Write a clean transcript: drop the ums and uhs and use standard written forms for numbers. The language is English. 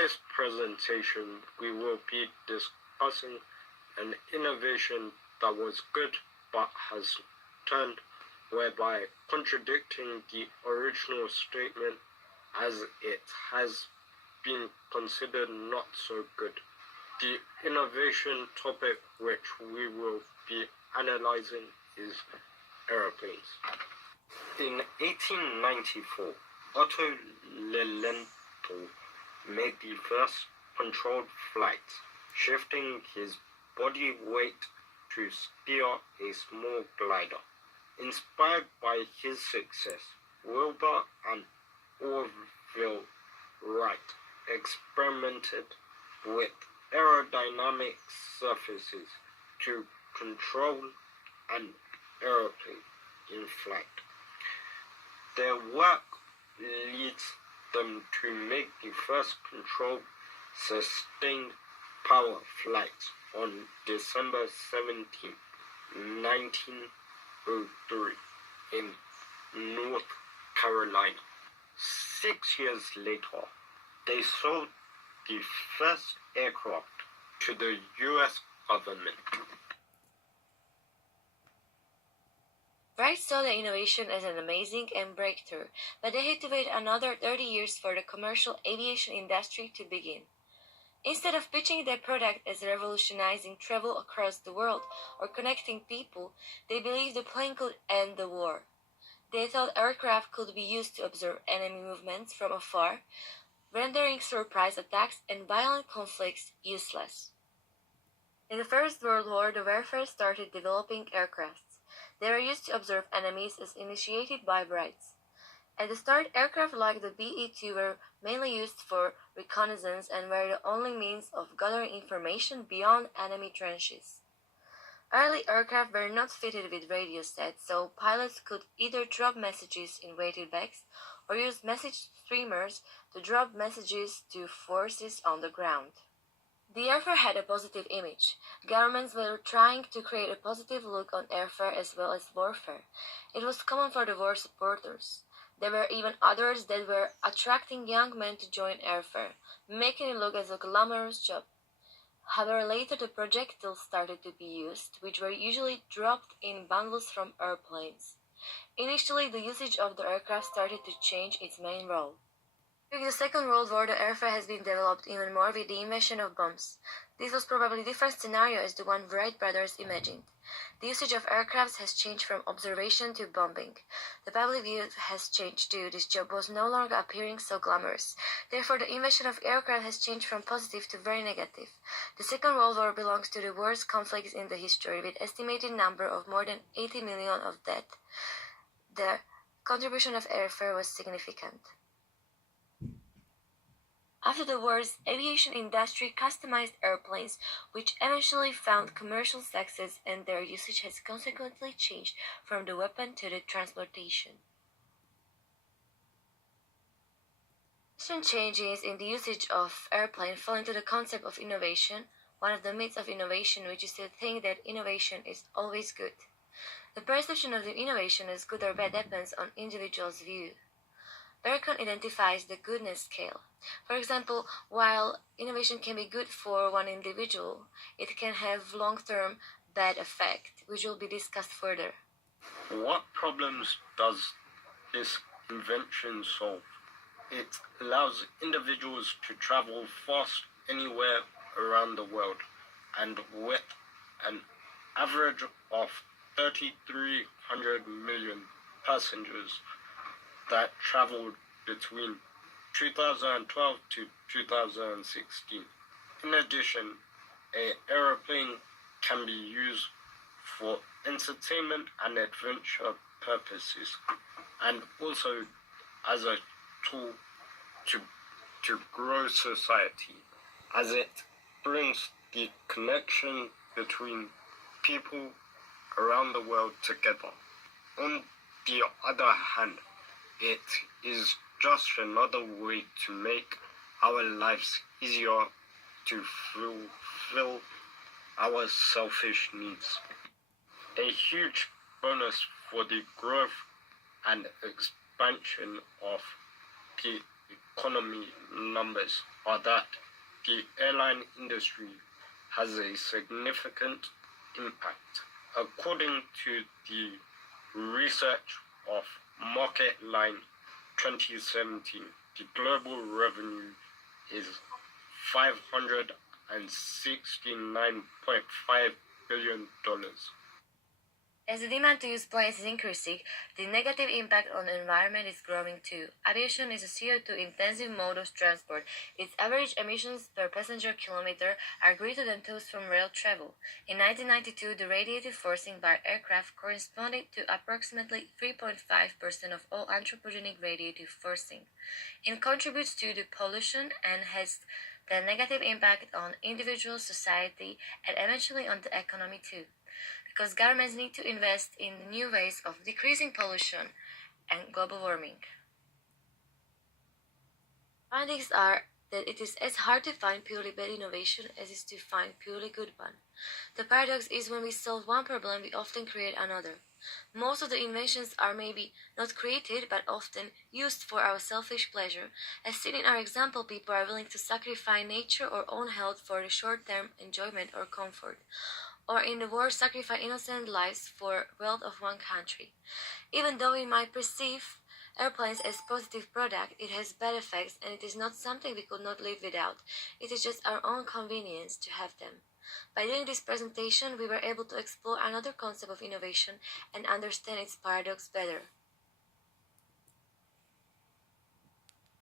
this presentation, we will be discussing an innovation that was good but has turned, whereby contradicting the original statement as it has been considered not so good. The innovation topic which we will be analyzing is aeroplanes. In 1894, Otto Lilienthal made the first controlled flight, shifting his body weight to steer a small glider. Inspired by his success, Wilbur and Orville Wright experimented with aerodynamic surfaces to control an aeroplane in flight. Their work leads them to make the first controlled sustained power flight on December 17, 1903 in North Carolina. 6 years later, they sold the first aircraft to the U.S. government. Wright saw the innovation as an amazing and breakthrough, but they had to wait another 30 years for the commercial aviation industry to begin. Instead of pitching their product as revolutionizing travel across the world or connecting people, they believed the plane could end the war. They thought aircraft could be used to observe enemy movements from afar, rendering surprise attacks and violent conflicts useless. In the First World War, the warfare started developing aircrafts. They were used to observe enemies as initiated by Wrights. At the start, aircraft like the BE-2 were mainly used for reconnaissance and were the only means of gathering information beyond enemy trenches. Early aircraft were not fitted with radio sets, so pilots could either drop messages in weighted bags or use message streamers to drop messages to forces on the ground. The airfare had a positive image. Governments were trying to create a positive look on airfare as well as warfare. It was common for the war supporters. There were even others that were attracting young men to join airfare, making it look as a glamorous job. However, later the projectiles started to be used, which were usually dropped in bundles from airplanes. Initially, the usage of the aircraft started to change its main role. During the Second World War, the airfare has been developed even more with the invention of bombs. This was probably a different scenario as the one Wright brothers imagined. The usage of aircraft has changed from observation to bombing. The public view has changed too. This job was no longer appearing so glamorous. Therefore, the invention of aircraft has changed from positive to very negative. The Second World War belongs to the worst conflicts in the history, with estimated number of more than 80 million of dead. The contribution of airfare was significant. After the wars, aviation industry customized airplanes, which eventually found commercial success, and their usage has consequently changed from the weapon to the transportation. Recent changes in the usage of airplane fall into the concept of innovation, one of the myths of innovation, which is to think that innovation is always good. The perception of the innovation as good or bad depends on individual's view. Berkon identifies the goodness scale. For example, while innovation can be good for one individual, it can have long-term bad effect, which will be discussed further. What problems does this invention solve? It allows individuals to travel fast anywhere around the world, and with an average of 3,300 million passengers that traveled between 2012 to 2016. In addition, an aeroplane can be used for entertainment and adventure purposes, and also as a tool to grow society, as it brings the connection between people around the world together. On the other hand, it is just another way to make our lives easier to fulfill our selfish needs. A huge bonus for the growth and expansion of the economy numbers are that the airline industry has a significant impact. According to the research of MarketLine 2017, the global revenue is $569.5 billion. As the demand to use planes is increasing, the negative impact on the environment is growing too. Aviation is a CO2-intensive mode of transport. Its average emissions per passenger kilometer are greater than those from rail travel. In 1992, the radiative forcing by aircraft corresponded to approximately 3.5% of all anthropogenic radiative forcing. It contributes to the pollution and has the negative impact on individual society and eventually on the economy too, because governments need to invest in new ways of decreasing pollution and global warming. Findings are that it is as hard to find purely bad innovation as it is to find purely good one. The paradox is when we solve one problem, we often create another. Most of the inventions are maybe not created, but often used for our selfish pleasure. As seen in our example, people are willing to sacrifice nature or own health for the short-term enjoyment or comfort, or in the war sacrifice innocent lives for wealth of one country. Even though we might perceive airplanes as positive product, it has bad effects and it is not something we could not live without. It is just our own convenience to have them. By doing this presentation, we were able to explore another concept of innovation and understand its paradox better.